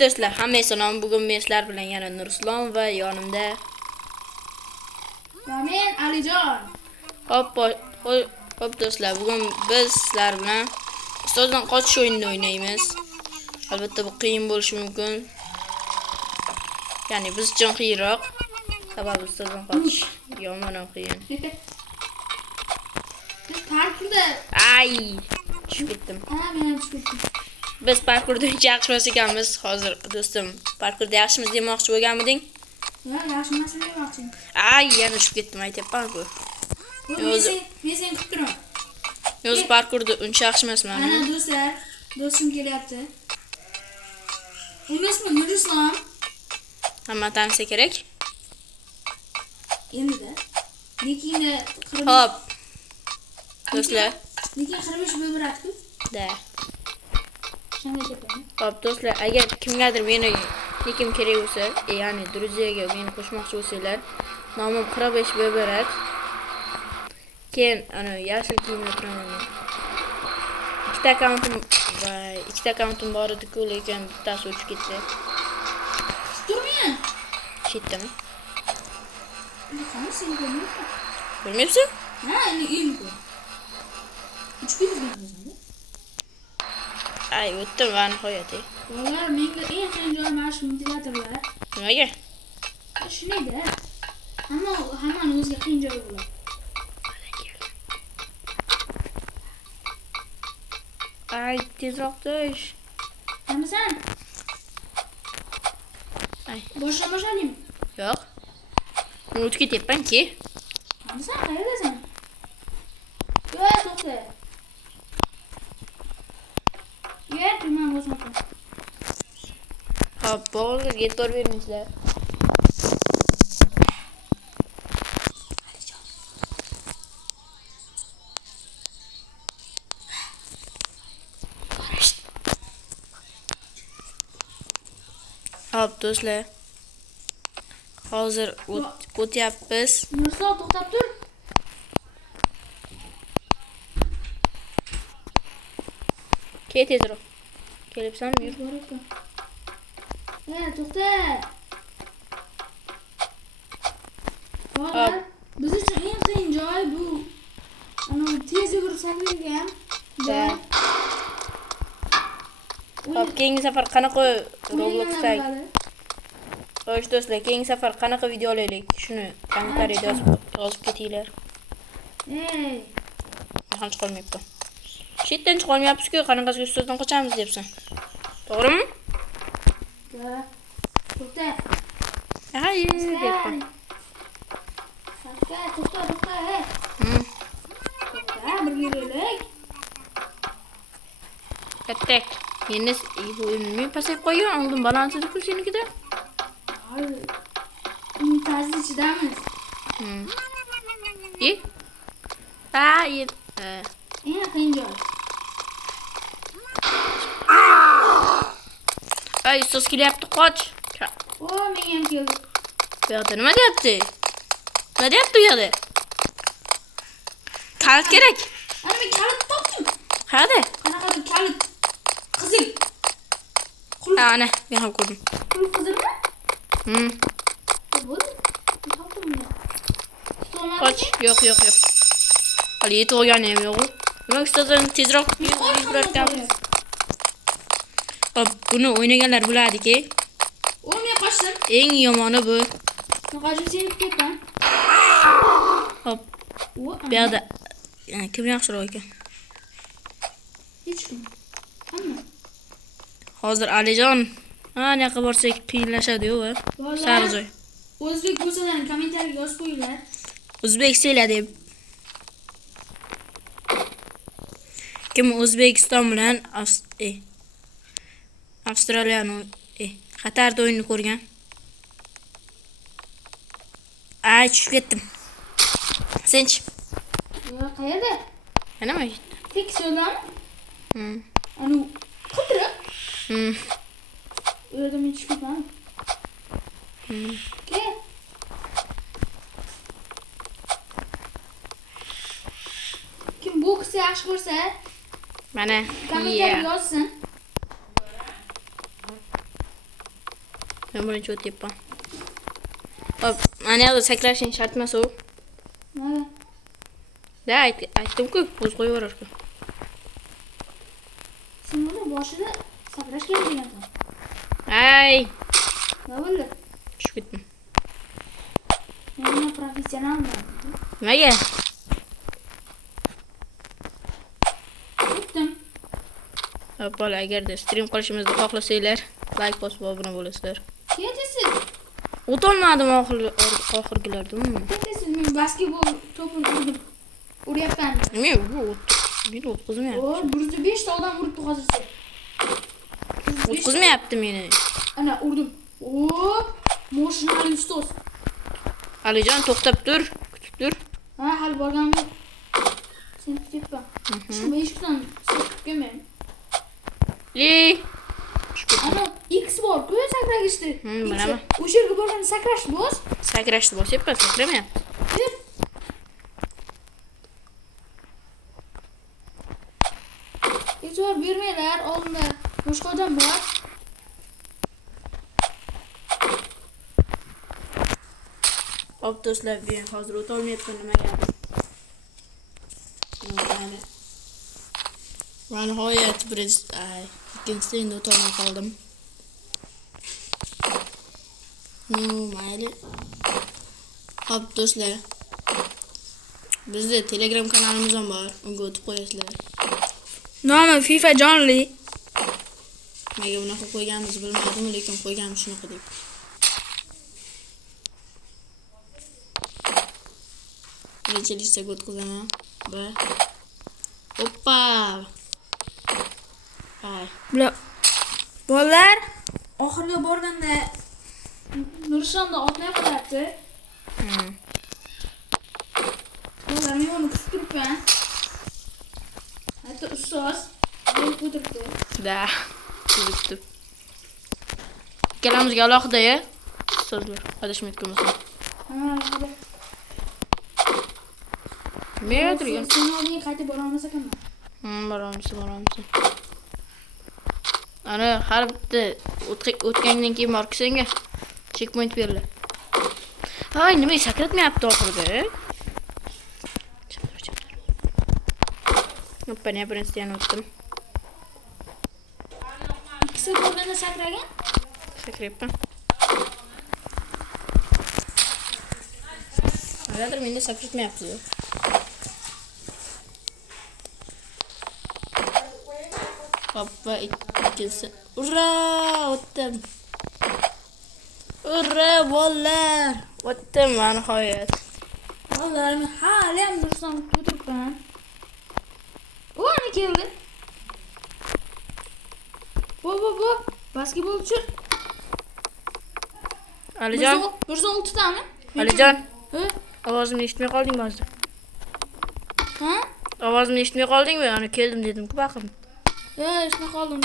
Do'stlar, hammaga salom. Bugun men sizlar bilan yana Nurislom va yonimda Va men Alijon. Hop do'stlar, bugun biz sizlar bilan ustozdan qochish o'yinini o'ynaymiz. Albatta bu qiyin bo'lishi mumkin. Ya'ni biz uchun qiyinroq. Sababi ustozdan qochish yomon qiyin. Biz parkurda. Ay, tushib ketdim. Ha, men ham tushib ketdim. Biz parkurda yaxshi emas ekanmiz. Hozir do'stim, parkurda yaxshimiz demoqchi bo'lganmiding? Yo'q, yaxshi emas demoqchi. Ay, yana tushib ketdim, aytyapman-ku. Men seni kutib turaman. Yo'q, parkurda uncha yaxshi emasman. Ana do'stlar, do'stim kelyapti. Emasmi, Nurislom? Hamma tanisa kerak. Endi-da. Lekin Hop. Do'stlar, lekin 45 bo'lib-ku. da. Shunday aytaman. Hop do'stlar, agar kimgadir meni kim kerak bo'lsa, ya'ni druziyaga meni qo'shmoqchi bo'lsanglar, nomim 45 Beberat. Keyin ana yashil kiyimda turaman men. Ikkita akkauntim bor edi-ku, lekin bittasi o'chib ketdi. Turmayman. Ketdimi? Qani seni ko'rmayapman. Bilmayapsan? Ha, endi uyimga. 3 kun o'zimda. Ay, o'tdim va nihoyat. Bolalar, menga eng qiyin joyi mana shu ventilatorlar. Nimaga? Shunday-da. Hammani o'ziga qiyin joyi bo'ladi. Ay, tezroq tush. Qanasan? Ay, Boshlaymi? yo'q. Men o'tib ketyapman-ki. Qanasan? Qayerdasan? Yo'q, to'xta. Yo'q, men bosmayman. Hop, bo'ldi, e'tibor bermaysizlar. Hop do'stlar. Hozir o'tyapmiz. Nurislom, to'xtab tur. Ket tezroq. Kelibsanmi? Yur. To'xta. Bolalar, biz uchun eng qiyin joy bu. Ana tez yugurib sakragan joy. Hop, keyingi safar qanaqa Roblox'dagi Xo'sh do'stlar, keyingi safar qanaqa video olaylik? Shuni kommentariyada yozib ketinglar. Hech qolmayapti. Chetdan chiqolmayapsiz-ku, qanaqasiga ustozdan qochamiz debsan. To'g'rimi? To'xta. Hay, debsan. To'xta. To'xta, birga yuraylik. Kattak. Endi men pasayib qo'ygan, oldin balansiz-ku senikida. Tazi ichidamiz. Eng qiyin joy. Ay, ustoz kelyapti, qoch. O, men ham keldim. Bu yoqda nima deyapti? Nima deyapti u yoqda? Kalit kerak. Ana men kalit topdim. Qayerda? Qanaqadir kalit. Qizil. Ana, men ham ko'rdim. Qulf qizilmi? Bo'ldi. Topdim men. Qoch, yo'q. Hali yetib olgani ham yo'q. Nima ustozdan tezroq yugurib. Hop, buni o'ynaganlar biladiki. O, men qochdim. Eng yomoni bu. Men qochib seni kutayapman. Hop. Bu yerda kim yaxshiroq ekan? Hech kim. Hamma. Hozir Alijon anaqa borsak qiyinlashadi-yu. Sarjoy. O'zbek bo'lsalar kommentariyaga yozib qo'yinglar. O'zbek seyla deb. Kim O'zbekiston bilan Avstraliyani Qatarda o'yinni ko'rgan? Ay, tushib ketdim. Senchi? Yo'q, qayerda? Ana mana. Tekis yo'ldami? Anu, qidirib. O'rda men tushib ketmadim. Kel. Kim boksni yaxshi ko'rsa, mana kommentariyaga yozsin. Men birinchi o'tyapman. Hop, mana yoqda sakrashing shart emas u. Nima? Da aytdim-ku, o'z qo'yib yuborarku. Sen uni boshida sakrash kerak degansan. Ay, Nima bo'ldi? tushib ketdim. Men professionalman. Nimaga? O'tdim. Hop, bola, agarda stream qilishimizni xohlasanglar, like bosib obuna bo'lasizlar. Ketasiz. O'tolmadim oxirgilarda. Ketasiz. Men basketbol to'pini urdim. Uryapman. Nima bu? Meni o'tkazmayapti. O, 105 ta odam uribdi hozircha. O'tkazmayapti meni. Ana urdim. O, mashinali ustoz. Alijon, to'xtab tur, kutib tur. Ha, hali borganim yo'q. Sen kutyapman. Shu eshikdan chiqib kelmang. Ana X bor-ku sakragishda. Bilaman. O'sha yerga borganda sakrash bos. Sakrashni bosyapman, sakramayapti. Yur. E'tibor bermanglar, oldinda boshqa odam bor. Hop do'stlar, men hozir o'tolmayapman nimaga. Mana nihoyat ikkinchisi endi o'tolmay qoldim. Mayli. Hop do'stlar. Bizda Telegram kanalimiz ham bor. Unga o'tib qo'yasizlar. Nomi FIFA Jonli. Nega bunaqa qo'yganimizni bilmadim, lekin qo'yganmiz shunaqa deb. Birinchi listaga o'tkazaman. Hoppa. Bolalar oxirga borganda Nurshonni otmay qo'yapti. Bolalar men uni kutib turibman. Hatto ustoz deb o'tiribdi. Da. Turibdi. Ikkalamizga alohida-ya. Ustozlar, adashmayotgan bo'lsa. Ha, hadi. Men o'tirgan. Sen oldinga qaytib bora olmas ekanman. Boramiz. Ana har bitta o'tgandan keyin borki senga checkpoint beriladi. Hay, nima sakratmayapti oxirida? Hoppa, ne birinchidan o'tdim. Ikkisi borganda sakragan? Sakrayapman. Hozir menda sakratmayapti. Hoppa, ikkinchisi. Ura, o'tdim. Ura, bolalar. O'tdim nihoyat. Bolalar, men hali ham dursam o'tiribman. O, ana keldi. Bo. Basketbolchi. Alijon. 106 tami? Alijon. Ha? Ovozimni eshitmay qoldingmi hozir? Ha? Ovozimni eshitmay qoldingmi? Ana keldim dedim-ku baqim. Eshitmay qoldim.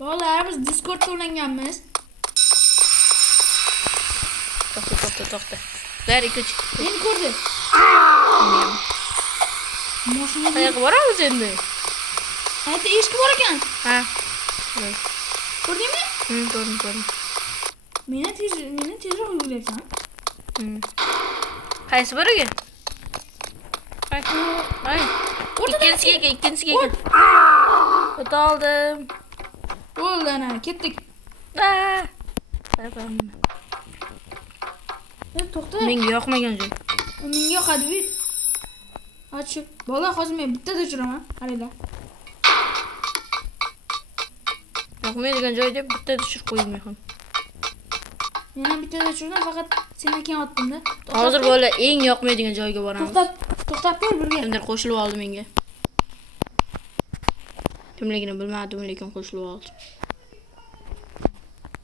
Bolalar, biz Discordda ulanganmiz. To'xta. Dar ikkinchi. Meni ko'rdi. Mashinaga Qayoqqa boramiz endi? qayerda eshik bor ekan. Ha. Ko'rdingmi? Ko'rdim. Meni tezroq yugurayapsan. Qaysi biriga? Ay. Ikkinchisiga ekan. O'ta oldim. Bo'ldi, ana, ketdik. To'xta. Menga yoqmagan joy. Menga yoqadi. Ochib. Bola, hozir men bittada uchiraman. Qaranglar. Yoqmaydigan joy deb bitta tushirib qo'ydim ham. Men ham bittada uchirdim, faqat sendan keyin otdim-da. Hozir bola eng yoqmaydigan joyga boramiz. To'xtab tur birga. Kimdir qo'shilib oldi menga. Kimligini bilmadim, lekin qo'shilib oldi.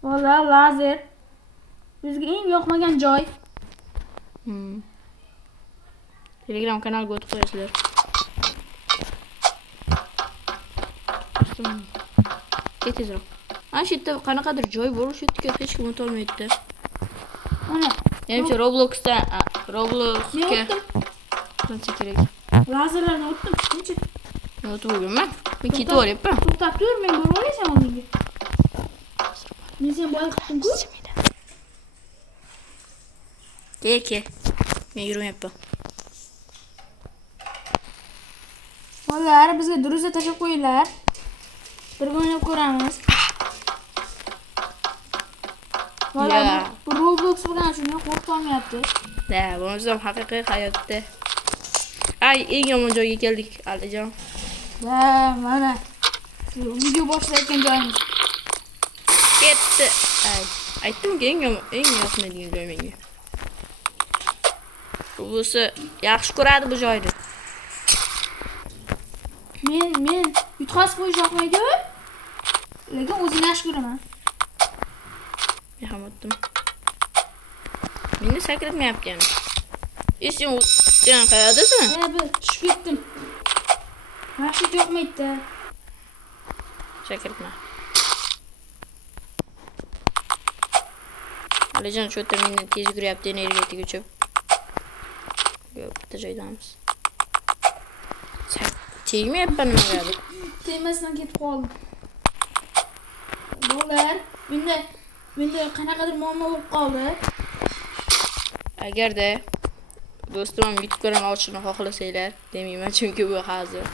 Bola, lazer. Bizga eng yoqmagan joy. Telegram kanalga o'tib qo'yasizlar. Ketizroq. Ana shu yerda qanaqadir joy bor, shu yerga hech kim o'tolmaydi. Ana. Menimcha Robloxga qancha kerak? Lazerlarni o'tdim. Qancha? Men o'tib bo'lganman. Men ketib olyapman. To'xtab tur, men borib olaysam oldinga. Men sen boy qildim-ku. Kel. Men yurmayapman. Bolalar, bizga druza tashab qo'yinglar. Birga o'ynab ko'ramiz. Bolalar, Ya. bu Roblox bilan shunga qo'rqib olmayapti. Da, bo'lmasa haqiqiy hayotda. Ay, eng yomon joyga keldik, Alijon. Va mana shu video boshlayotgan joyimiz. Ketdi. Ay, aytdim-ku eng yoqmaydigan joy menga. Bo'lsa yaxshi ko'radi bu joyni. Men yutqazib qo'yish yoqmaydi. Lekin o'zini yaxshi ko'raman. Men ham o'tdim. Meni sakratmayapti yana. Sen qayerdasan? Bir tushib ketdim. Yaxshi yoqmaydi-da. Sakratma. Alijon, shu yerda meni tez yuguryapti, energetik uchib. Yo'q, bitta joydamiz. Tegmayapman nimaga? Tegmasdan ketib qoldim. Bolalar, menda qanaqadir muammo bo'lib qoldi. Agarda do'stim YouTube kanal ochishni xohlasanglar, demayman chunki bu hozir.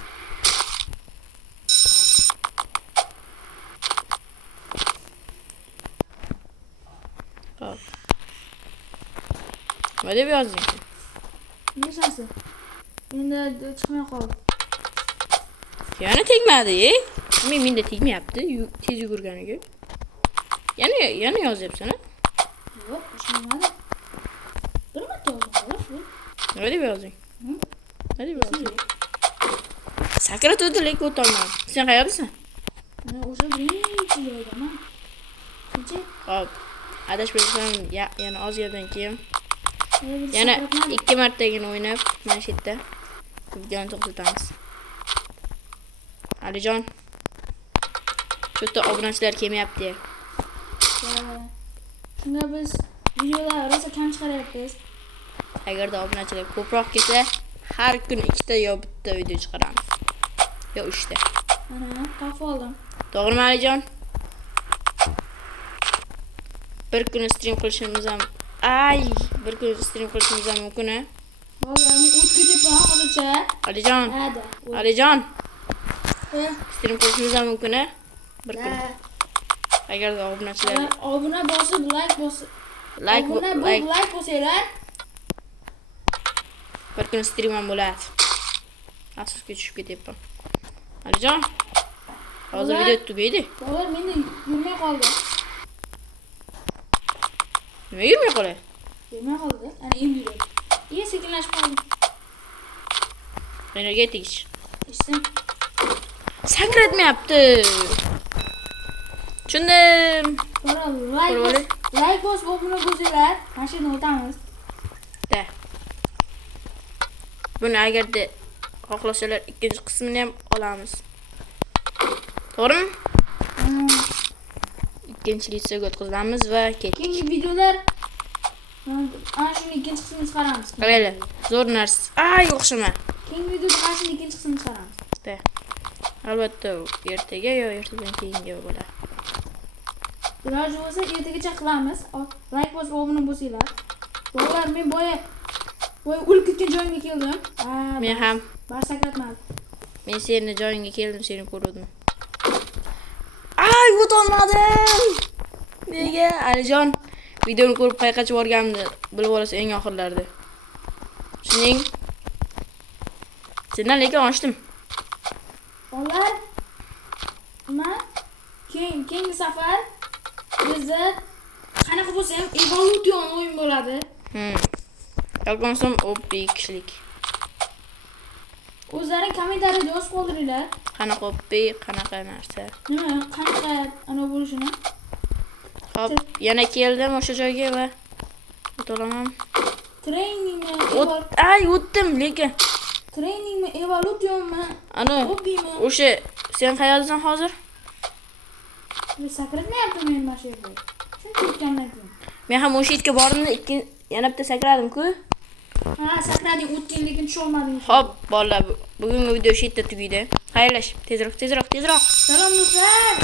Hop. Nima deb yozding? Nechasi? Menda chiqmay qoldi. Yana tegmadi, menda tegmayapti, tez yugurganiga. Yana yozyapsan, ha? Yo'q, chiqmadi. Bir marta yozdim, Nima deb yozding? Nima deb yozding? Sakrat o'tdi, lekin o'tolmadim. Sen qayerdasan? Mana o'sha birinchi joydaman. Kecha Hop. Adashmasam yana ozgadan keyin yana 2 martagina o'ynab, mana shu yerda videoni to'xtatamiz. Alijon, shu yerda obunachilar kelmayapti. shunga biz videolar rosa kam chiqaryapmiz. Agarda obunachilar ko'proq kelsa, har kun 2 ta yo bitta video chiqaramiz. Yo 3 ta. Mana topib oldim. To'g'rimi Alijon? Bir kun stream qilishimiz ham mumkin. Bolalar, men o'tib ketyapman hozircha. Alijon, Hadi. Alijon, stream qilishimiz ham mumkin. Bir kun. Ha. Agarda obunachilar Obuna bosib, like bosib. like bosinglar. bir kun stream ham bo'ladi. Afsuski tushib ketyapman. Alijon, hozir video tugaydi. Bolalar, menda yurmay qoldi. Nima yurmay qolay? Yurmay qoldi. Ana endi yuradi. Sekinlashib qoldim. Energetik ish. Ishdim. Sakratmayapti. Tushundim. Bolalar, like bosib, obuna bo'lsanglar, mana shu yerdan o'tamiz. Da. Buni agarda xohlasalar ikkinchi qismini ham olamiz. To'g'rimi? Ikkinchi litsega o'tkazamiz va Keyingi videolar ana shuni ikkinchi qismini chiqaramiz. qaranglar. Zo'r narsa. Ay, o'xshama. Keyingi videoda mana shuni ikkinchi qismini chiqaramiz. Da. Albatta ertaga yo ertadan keyingi bo'ladi. Iloji bo'lsa ertagacha qilamiz. Like bosib, obuna bo'lsanglar. Bolalar, men boya o'lib ketgan joyimga keldim. Men ham. Bar sakratmadi. Men seni joyingga keldim, seni ko'rdim. Ay, o'tolmadim. Nega? Alijon, videoni ko'rib qayergacha borganimni bilib olasiz eng oxirlarda. Shuning sendan lekin ochdim. Bolalar, nima? Keyingi safar bizda qanaqa bo'lsa ham evolution o'yin bo'ladi. Yolg'onsam obbi kishilik. O'zlaring kommentariyada yozib qoldiringlar. Qanaqa obbi, qanaqa narsa. Nima, qanaqa ana bo'lishini. Hop, yana keldim o'sha joyga va o'tolaman. Trainingmi? Ay, o'tdim lekin. Trainingmi, evolutionmi? Ana, Hobbimi? o'sha sen qayerdasan hozir? Sakratmayapti men mana shu yerda. Shuncha o'tgandan keyin. Men ham o'sha yerga bordim, yana bitta sakradim-ku. Ha, sakrading, o'tding lekin tusha olmading. Hop, bolalar, bugungi video shu yerda tugaydi. Xayrlash, tezroq. Salom do'stlar.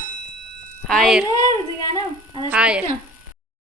Hayır. Hayır deganim. Adashib Hayır. ketgan.